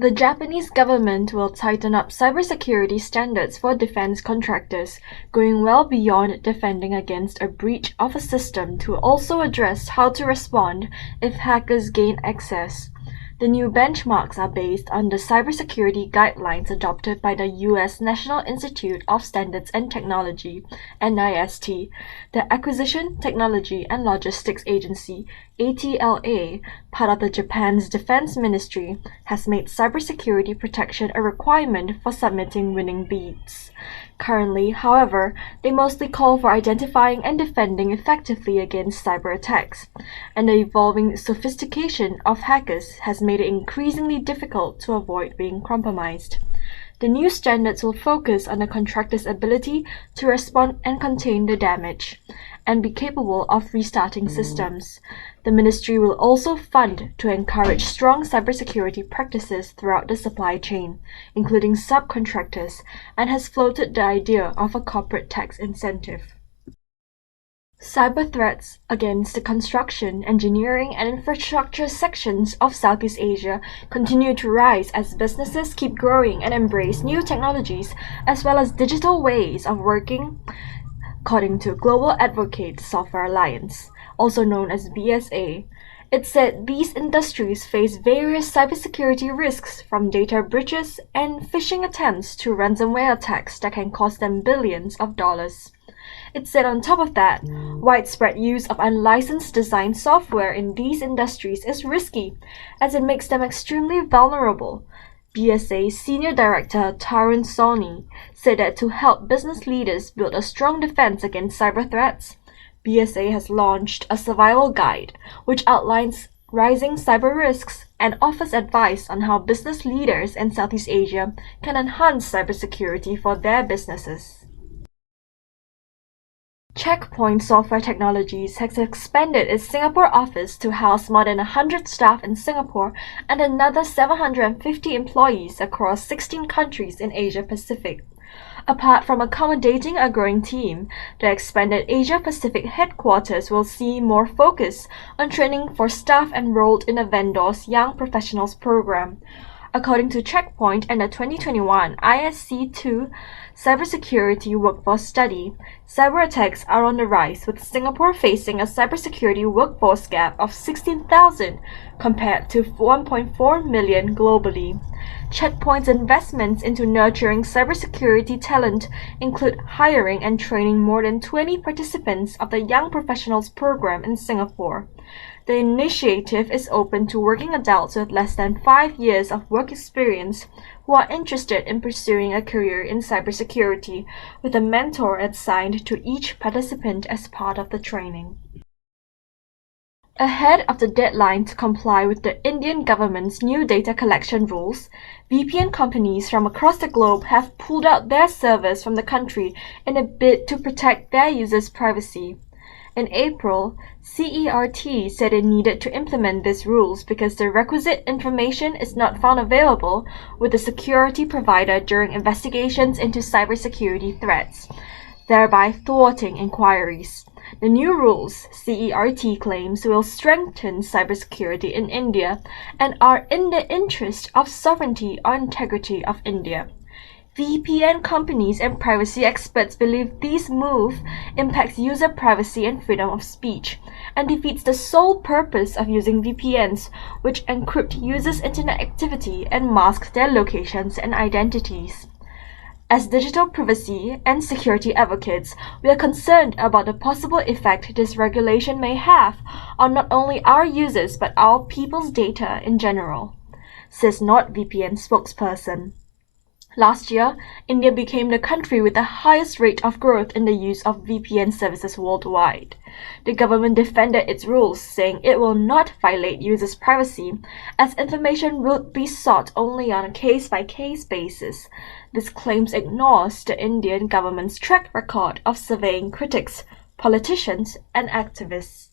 The Japanese government will tighten up cybersecurity standards for defense contractors, going well beyond defending against a breach of a system to also address how to respond if hackers gain access. The new benchmarks are based on the cybersecurity guidelines adopted by the U.S. National Institute of Standards and Technology (NIST), the Acquisition, Technology and Logistics Agency (ATLA), part of the Japan's Defense Ministry, has made cybersecurity protection a requirement for submitting winning bids. Currently, however, they mostly call for identifying and defending effectively against cyber attacks, and the evolving sophistication of hackers has made it increasingly difficult to avoid being compromised. The new standards will focus on the contractor's ability to respond and contain the damage, and be capable of restarting systems. The ministry will also fund to encourage strong cybersecurity practices throughout the supply chain, including subcontractors, and has floated the idea of a corporate tax incentive. Cyber threats against the construction, engineering, and infrastructure sections of Southeast Asia continue to rise as businesses keep growing and embrace new technologies as well as digital ways of working, according to Global Advocate Software Alliance, also known as BSA. It said these industries face various cybersecurity risks from data breaches and phishing attempts to ransomware attacks that can cost them billions of dollars. It said on top of that, widespread use of unlicensed design software in these industries is risky, as it makes them extremely vulnerable. BSA Senior Director Tarun Sawhney said that to help business leaders build a strong defense against cyber threats, BSA has launched a survival guide, which outlines rising cyber risks and offers advice on how business leaders in Southeast Asia can enhance cybersecurity for their businesses. Checkpoint Software Technologies has expanded its Singapore office to house more than 100 staff in Singapore and another 750 employees across 16 countries in Asia Pacific. Apart from accommodating a growing team, the expanded Asia Pacific headquarters will see more focus on training for staff enrolled in the vendor's Young Professionals program. According to Checkpoint and the 2021 ISC2 Cybersecurity Workforce Study, cyber attacks are on the rise, with Singapore facing a cybersecurity workforce gap of 16,000 compared to 1.4 million globally. Checkpoint's investments into nurturing cybersecurity talent include hiring and training more than 20 participants of the Young Professionals program in Singapore. The initiative is open to working adults with less than 5 years of work experience who are interested in pursuing a career in cybersecurity, with a mentor assigned to each participant as part of the training. Ahead of the deadline to comply with the Indian government's new data collection rules, VPN companies from across the globe have pulled out their servers from the country in a bid to protect their users' privacy. In April, CERT said it needed to implement these rules because the requisite information is not found available with the security provider during investigations into cybersecurity threats, thereby thwarting inquiries. The new rules, CERT claims, will strengthen cybersecurity in India and are in the interest of sovereignty or integrity of India. VPN companies and privacy experts believe this move impacts user privacy and freedom of speech, and defeats the sole purpose of using VPNs, which encrypt users' internet activity and mask their locations and identities. As digital privacy and security advocates, we are concerned about the possible effect this regulation may have on not only our users but our people's data in general, says NordVPN spokesperson. Last year, India became the country with the highest rate of growth in the use of VPN services worldwide. The government defended its rules, saying it will not violate users' privacy, as information will be sought only on a case-by-case basis. This claim ignores the Indian government's track record of surveying critics, politicians, and activists.